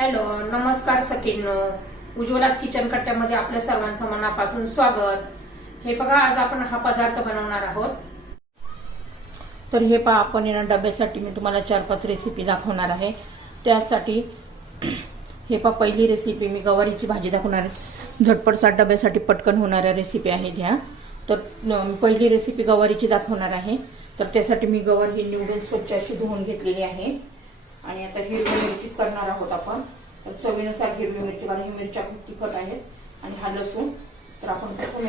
Hello, नमस्कार सखींनो. उज्ज्वलाच kitchen कट्ट्यामध्ये आपल्या सर्वांचं मनापासून स्वागत. हे बघा, आज आपण हा पदार्थ बनवणार आहोत. तर हे पहा, आपण डब्यासाठी मी तुम्हाला 4-5 रेसिपी दाखवणार आहे. त्यासाठी हे पहा, पहिली रेसिपी मी गवारीची भाजी दाखवणार आहे. झटपटसाट डब्यासाठी पटकन होणाऱ्या रेसिपी आहेत ह्या. तर पहिली रेसिपी गवारीची दाखवणार आहे. तर त्यासाठी मी गवार ही निवडून स्वच्छ अशी धुवून घेतलेली आहे. आणि आता हिरवी मिरची करणार आहोत आपण. तर चवीनुसार हिरवी मिरची, कारण ही मिरच्या खूप तिखट आहेत. आणि हा लसूण. तर आपण प्रथम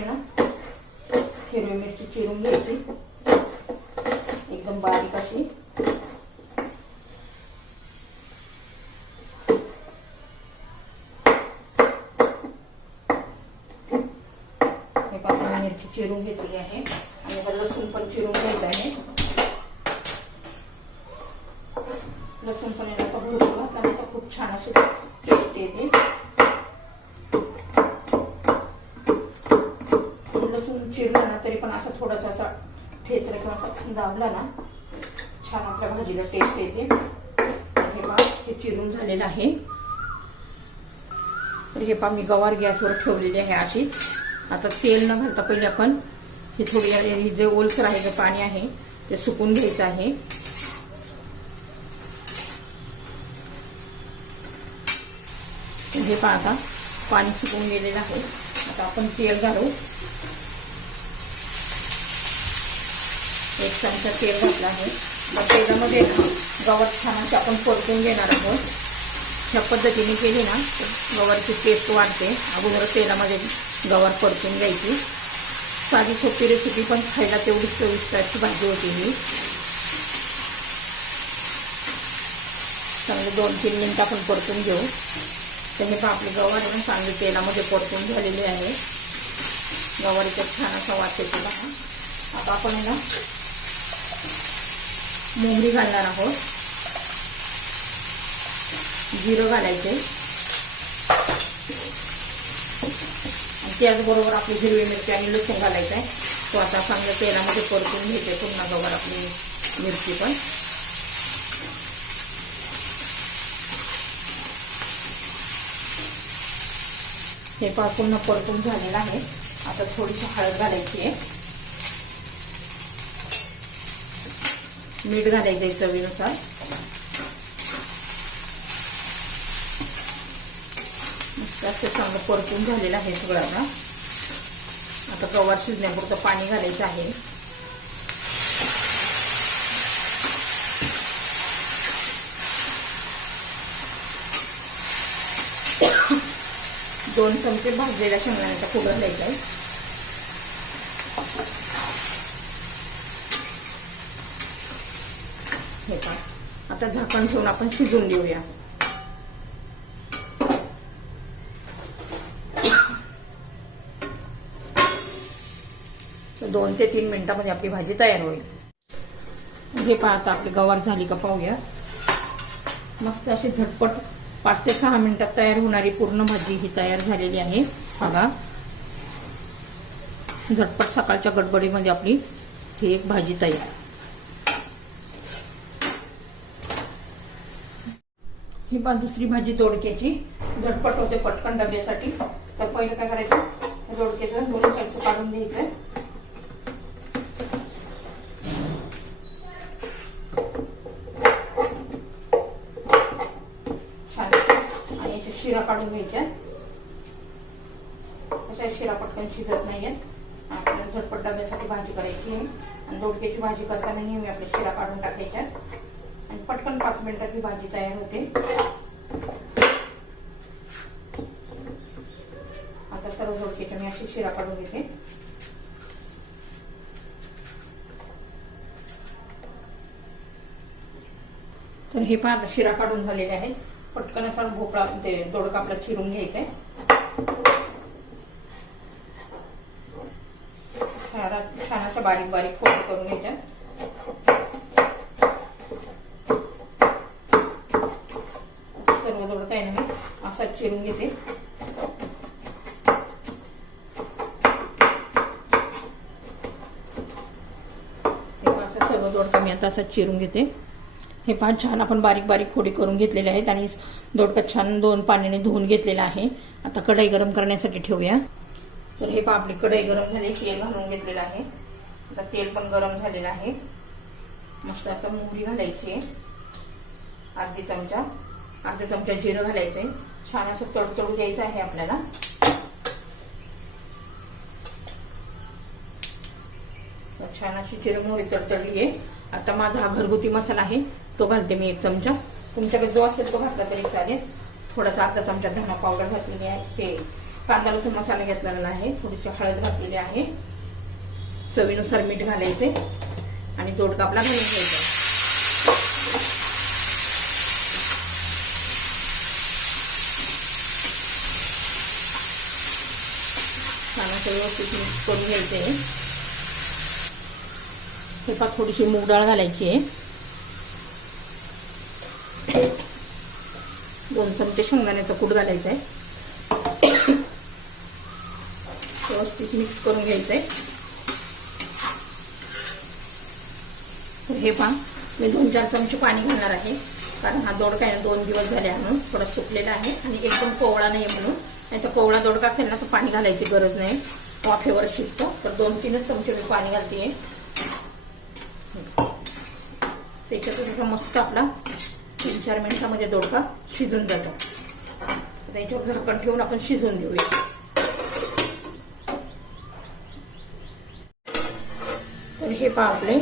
हिरवी मिरची चिरून घ्यायची एकदम बारीक अशी. हे पासून मिरची चिरून घेतली आहे. आणि आता लसूण पण चिरून घ्यायचं आहे. लसूण पण याला असं भरपूर घातल्याने तर खूप छान अशी टेस्ट येते. लसूण चिरलं ना तरी पण असं थोडासा असा ठेचला किंवा असा दाबला ना छान आपल्या भाजीला टेस्ट येते. हे पहा, हे चिरून झालेलं आहे. तर हे पहा, मी गवार गॅसवर ठेवलेली आहे अशीच. आता तेल न घालता पहिले आपण हे थोडी जे ओलसर आहे, जे पाणी आहे ते सुकून घ्यायचं आहे. हे पहा, आता पाणी सुकून गेलेलं आहे. आता आपण तेल घालू. 1 चमचा तेल घातलं आहे. मग तेलामध्ये गवार छान अशी आपण परतून घेणार आहोत. ह्या पद्धतीने केली ना तर गवारची टेस्ट वाढते. अगोदर तेलामध्ये गवार परतून घ्यायची. साधी सोपी रेसिपी, पण खायला तेवढीच चविष्ट अशी भाजी होती ही. चांगले 2-3 मिनिटं आपण परतून घेऊ. तर हे पहा, आपली गवार आहे ना चांगली तेलामध्ये परतून झालेली आहे. गवारीचा छान असा वास येतो बघा. आता आपण आहे ना मोहरी घालणार आहोत. जिरं घालायचे. आणि त्याचबरोबर आपली हिरवी मिरची आणि लसूण घालायचं आहे. तो आता चांगल्या तेलामध्ये परतून घ्यायचे पुन्हा गवार आपली मिरची पण. हे पहा, पुन्हा परतून झालेलं आहे. आता थोडीशी हळद घालायची आहे. मीठ घालायचं आहे चवीनुसार. जास्त चांगलं परतून झालेलं आहे सगळं. आता गवार शिजण्यापुरतं पाणी घालायचं आहे. दोन चमचे भाजलेल्या शेंगदाण्याचा कूट घालायचा आहे. हे पहा, आता झाकण ठेवून आपण शिजवून देऊया. तर 2 ते 3 मिनिटांमध्ये आपली भाजी तयार होईल. हे पहा, आता आपली गवार झाली का पाहूया. मस्त अशी झटपट 5 ते 6 मिनिटात तयार होणारी पूर्ण भाजी ही तयार झालेली आहे. बघा, झटपट सकाळच्या गडबडीमध्ये आपली ही एक भाजी तयार. ही पहा, दुसरी भाजी दोडक्याची. झटपट होते पटकन डब्यासाठी. तर पहिलं काय करायचं, दोडक्याचं दोन्ही साईडचं काढून घ्यायचं. शिरा काढून घ्यायच्या. अशा शिरा पटकन शिजत नाहीये. आपल्याला झटपट डब्यासाठी भाजी करायची आहे. आणि दोडक्याची भाजी करताना नेहमी आपल्या शिरा काढून टाकायच्या. आणि पटकन 5 मिनिटात ही भाजी तयार होते. आता सर्व दोडक्याच्या मी अशी शिरा काढून घेते. तर हे पहा, आता शिरा काढून झालेले आहे. पटकन असा भोपळा ते दोडका आपला चिरून घ्यायचंय. छान अशा बारीक बारीक फोड करून घ्यायच्या. सर्व दोडका आहे ना मी असा चिरून घेते. सर्व दोडका मी आता असा चिरून घेते. हे पहा छान आपण बारीक बारीक फोडी करून घेतलेले आहेत आणि दोडका छान 2 पाण्याने धुवून घेतलेला आहे. आता कढई गरम करण्यासाठी ठेवूया. तर हे पहा आपली कढई गरम झाली, तेल घालून घेतलेलं आहे. आता तेल पण गरम झालेलं आहे. मस्त असं मोहरी घालायची आहे, अर्धा चमचा जिरं घालायचंय. छान असं तडतडू द्यायचं आहे आपल्याला. छान अशी जिरं मोहरी तडतडली आहे. आता माझा हा घरगुती मसाला आहे तो घालते मी 1 चमचा. तुमच्याकडे जो असेल तो घातला तरी चालेल. थोडासा अर्धा चमचा धना पावडर घातलेली आहे. ते कांदा लसूण मसाला घेतलेला आहे. थोडीशी हळद घातलेली आहे. चवीनुसार मीठ घालायचे आणि दोडका आपला घालून घ्यायचा. छान असं व्यवस्थित मिक्स करून घ्यायचे. हे पहा थोडीशी मूग डाळ घालायची आहे. 2 चमचे शेंगदाण्याचा कूट घालायचा आहे. व्यवस्थित मिक्स करून घ्यायचं आहे. तर हे पहा मी 2-4 चमचे पाणी घालणार आहे, कारण हा दोडका आहे 2 दिवस झाले म्हणून थोडा सुकलेला आहे आणि एकदम कोवळा नाही म्हणून. नाही तर कोवळा दोडका असेल ना तर पाणी घालायची गरज नाही, वाफेवर शिजतो. तर 2-3 चमचे मी पाणी घालते. त्याच्यात मस्त आपला 3-4 मिनिटांमध्ये दोडका शिजून जातो. त्याच्यावर झाकण ठेवून आपण शिजून देऊया. तर हे पहा आपले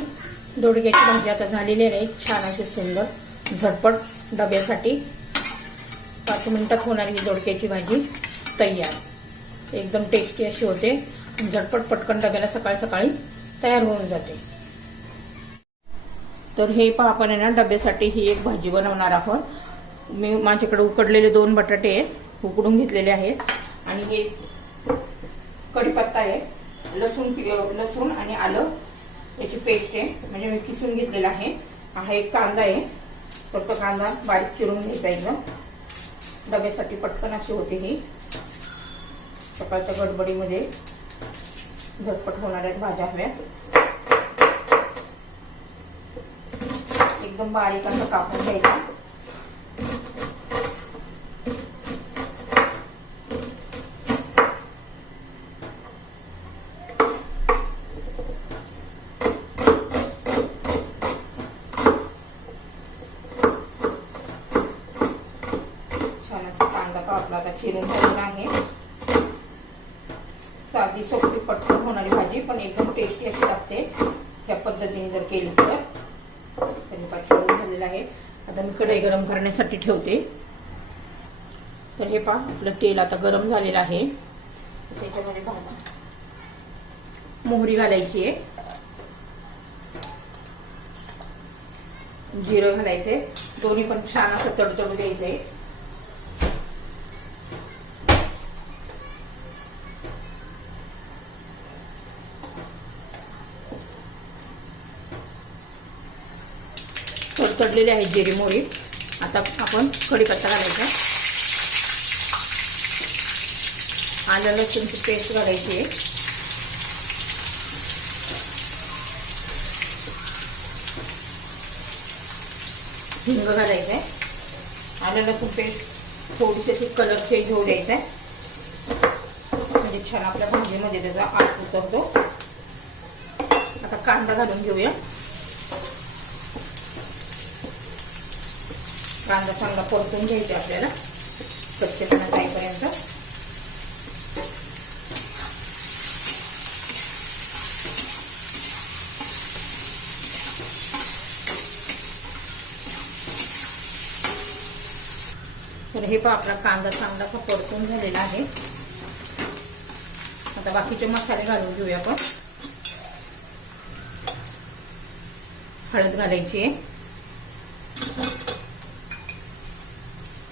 दोडक्याची भाजी आता झालेली आहे. छान अशी सुंदर झटपट डब्यासाठी 5 मिनिटात होणारी ही दोडक्याची भाजी तयार. एकदम टेस्टी अशी होते. झटपट पटकन डब्याला सकाळी तयार होऊन जाते. तर हे पहा आपण आहे ना डब्यासाठी ही एक भाजी बनवणार आहोत. मी माझ्याकडे उकडलेले 2 बटाटे आहेत, उकडून घेतलेले आहेत. आणि हे कढीपत्ता आहे, लसूण आणि आलं याची पेस्ट आहे, म्हणजे मी किसून घेतलेला आहे. हा एक कांदा आहे, तर तो कांदा बारीक चिरून घ्यायचा एकदम. डब्यासाठी पटकन अशी होते ही. सकाळच्या गडबडीमध्ये झटपट होणाऱ्या भाज्या हव्या. एकदम बारीक असं कापून घ्यायचा. छान असं कांदा कापला आता चिरून झालेला आहे. साधी सोपी पटकन होणारी भाजी पण एकदम टेस्टी अशी लागते या पद्धतीने जर केली तर. चिरून झालेला आहे. आता मी कढई गरम करण्यासाठी ठेवते. तर हे पहा आपलं तेल आता गरम झालेलं आहे. त्याच्यामध्ये मोहरी घालायची आहे, जिरं घालायचे. दोन्ही पण छान असं तडतडू द्यायचंय. तडतडलेले आहे जिरे मोहरी. आता आपण कढीपत्ता घालायचा, आलं लसूणची पेस्ट घालायची आहे, हिंग घालायचं आहे. आलं लसूण पेस्ट थोडीशी कलर चेंज होऊ द्यायचा आहे, म्हणजे छान आपल्या भाजीमध्ये त्याचा आट उतरतो. आता कांदा घालून घेऊया. कांदा चांगला परतून घ्यायचा आपल्याला कच्चेपणा जाईपर्यंत. तर हे पहा आपला कांदा चांगलासा परतून झालेला आहे. आता बाकीचे मसाले घालून घेऊया आपण. हळद घालायची आहे,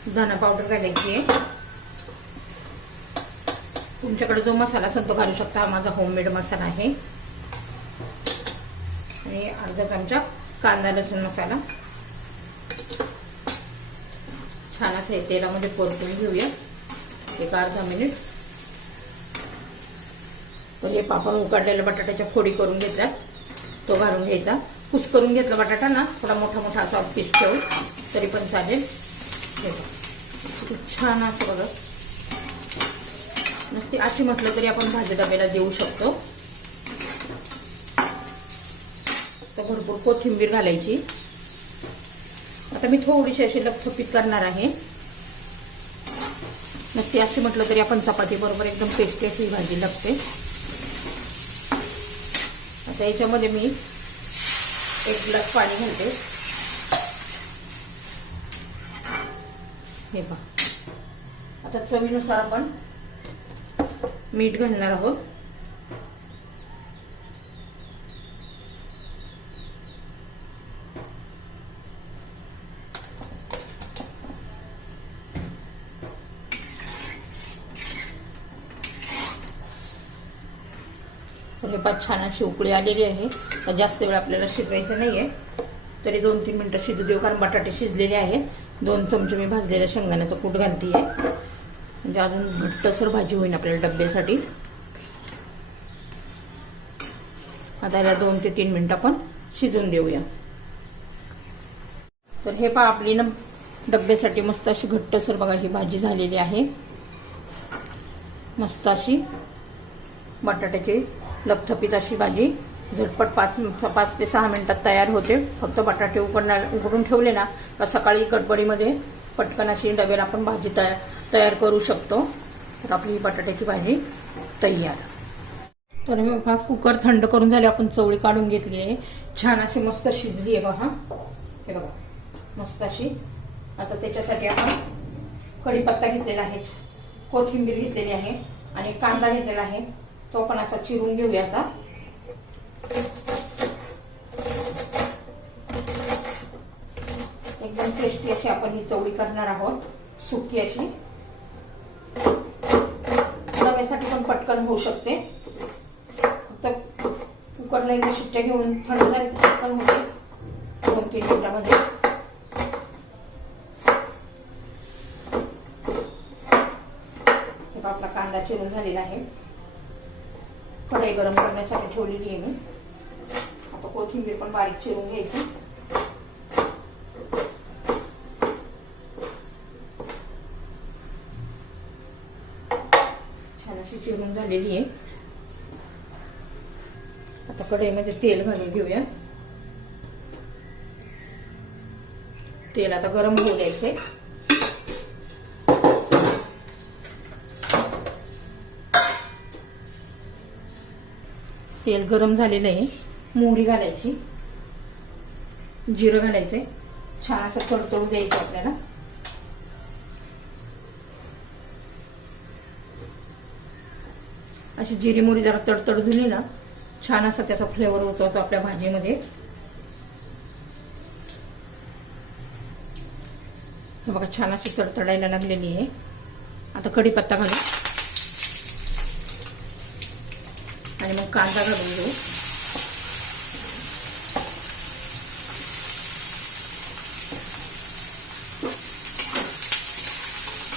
धना पावडर घालायची आहे. तुमच्याकडे जो मसाला असेल तो घालू शकता. हा माझा होममेड मसाला आहे. आणि अर्धा चमचा कांदा लसूण मसाला. छान असं तेलामध्ये परतून घेऊया 1-अर्धा मिनिट. तर हे आपण उकडलेल्या बटाट्याच्या फोडी करून घेतल्यात, तो घालून घ्यायचा. कुस्करून घेतला बटाटा ना, थोडा मोठा मोठा असा पीस ठेवून तरी पण चालेल. हे बघा खूप छान असं बघा नसती अशी म्हटलं तरी आपण भाजी डब्याला देऊ शकतो. तर भरपूर कोथिंबीर घालायची. आता मी थोडीशी अशी लपथपीत करणार आहे. नसती अशी म्हटलं तरी आपण चपाती बरोबर एकदम टेस्टी अशी भाजी लागते. आता याच्यामध्ये मी 1 ग्लास पाणी घालते. हे पहा. आता चवीनुसार आपण मीठ घालणार आहोत. हे पाच छान अशी उकळी आलेली आहे. तर जास्त वेळ आपल्याला शिजवायचं नाही आहे, तरी 2-3 मिनटं शिजू देऊ, कारण बटाटे शिजलेले आहेत. 2 चमचे मी भाजलेल्या शेंगदाण्याचं कूट घालते आहे, म्हणजे अजून घट्टसर भाजी होईल आपल्याला डब्यासाठी. आता याला 2 ते 3 मिनटं आपण शिजवून देऊया. तर हे पहा आपली ना डब्यासाठी मस्त अशी घट्टसर बघा ही भाजी झालेली आहे. मस्त अशी बटाट्याची लपथपीत अशी भाजी झटपट 5 ते 6 मिनिटात तयार होते. फक्त बटाटे उकडून ठेवले ना तर सकाळी गडबडीमध्ये पटकन अशी डब्याला आपण भाजी तयार करू शकतो. तर आपली ही बटाट्याची भाजी तयार. तर हे बघा कुकर थंड करून झाले, आपण चवळी काढून घेतली आहे. छान अशी मस्त शिजली आहे बघा. हे बघा मस्त अशी. आता त्याच्यासाठी आपण कढीपत्ता घेतलेला आहे, कोथिंबीर घेतलेली आहे आणि कांदा घेतलेला आहे. तो आपण असा चिरून घेऊया. आता एकदम टेस्टी अशी आपण ही चवळी करणार आहोत, सुकी अशी. डब्यासाठी पण पटकन होऊ शकते. फक्त कुकरला एकदा शिट्ट्या घेऊन थंड झाली पटकन होते 2-3 मिनिटांमध्ये. आपला कांदा चिरून झालेला आहे. कढई गरम करण्यासाठी ठेवलेली आहे मी. आता कोथिंबीर पण बारीक चिरून घ्यायची. छान अशी चिरून झालेली आहे. आता कढईमध्ये तेल घालून घेऊया. तेल आता गरम होऊ द्यायचे. तेल गरम झालेलं आहे. मोहरी घालायची, जिरं घालायचे. छान असं तडतडू द्यायचं आपल्याला. अशी जिरी मोहरी जरा तडतड दिली ना छान असा त्याचा फ्लेवर उतरतो आपल्या भाजीमध्ये. हे बघा छान अशी तडतडायला लागलेली आहे. आता कढीपत्ता घालू आणि मग कांदा घालून घेऊ.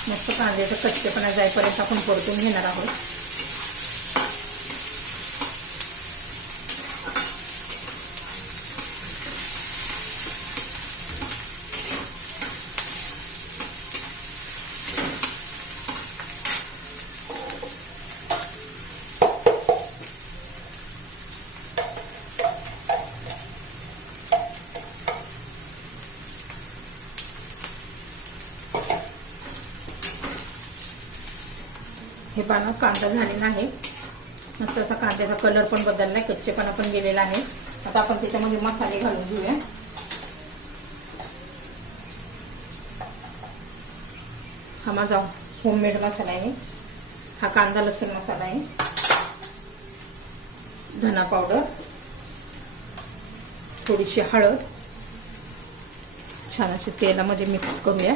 मस्त कांद्याचा कच्चेपणा जाईपर्यंत आपण परतून घेणार आहोत. हे पानं कांदा झालेला आहे. मस्त असा कांद्याचा कलर पण बदललाय, कच्चेपणा पण गेलेला आहे. आता आपण त्याच्यामध्ये मसाले घालून घेऊया. हा माझा होममेड मसाला आहे. हा कांदा लसूण मसाला आहे. धना पावडर, थोडीशी हळद. छान असे तेलामध्ये मिक्स करूया.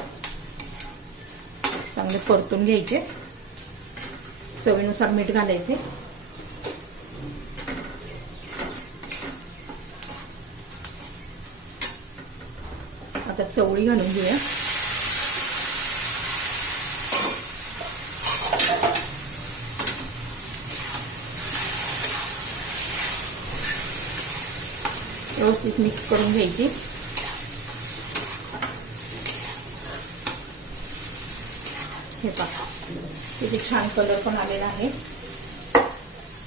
चांगले परतून घ्यायचे. चवीनुसार मीठ घालायचे. आता चवळी घालून घेऊया. व्यवस्थित मिक्स करून घ्यायची. हे पहा किती छान कलर पण आलेला आहे.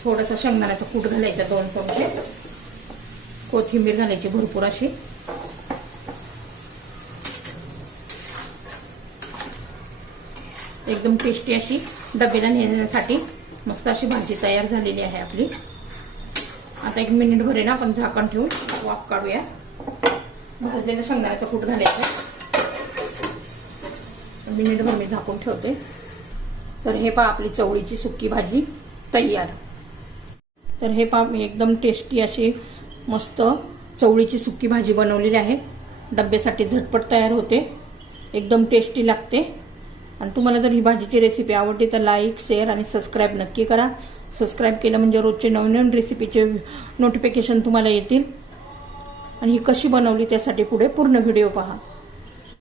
थोडासा शेंगदाण्याचा कूट घालायचा 2 चमचे. कोथिंबीर घालायची भरपूर अशी. एकदम टेस्टी अशी डब्याला नेण्यासाठी मस्त अशी भाजी तयार झालेली आहे आपली. आता 1 मिनिटभर आहे ना आपण झाकण ठेवून वाफ काढूया. भाजलेला शेंगदाण्याचा कूट घालायचा. मिनिटभर मी झाकून ठेवते. तर हे पहा आपली चवळीची सुकी भाजी तयार. तर हे पहा मी एकदम टेस्टी अशी मस्त चवळीची सुकी भाजी बनवलेली आहे. डब्यासाठी झटपट तयार होते, एकदम टेस्टी लागते. आणि तुम्हाला जर ही भाजीची रेसिपी आवडली तर लाईक, शेअर आणि सबस्क्राईब नक्की करा. सबस्क्राईब केलं म्हणजे रोजचे नवीन रेसिपीचे नोटिफिकेशन तुम्हाला येतील. आणि ही कशी बनवली त्यासाठी पुढे पूर्ण व्हिडिओ पहा.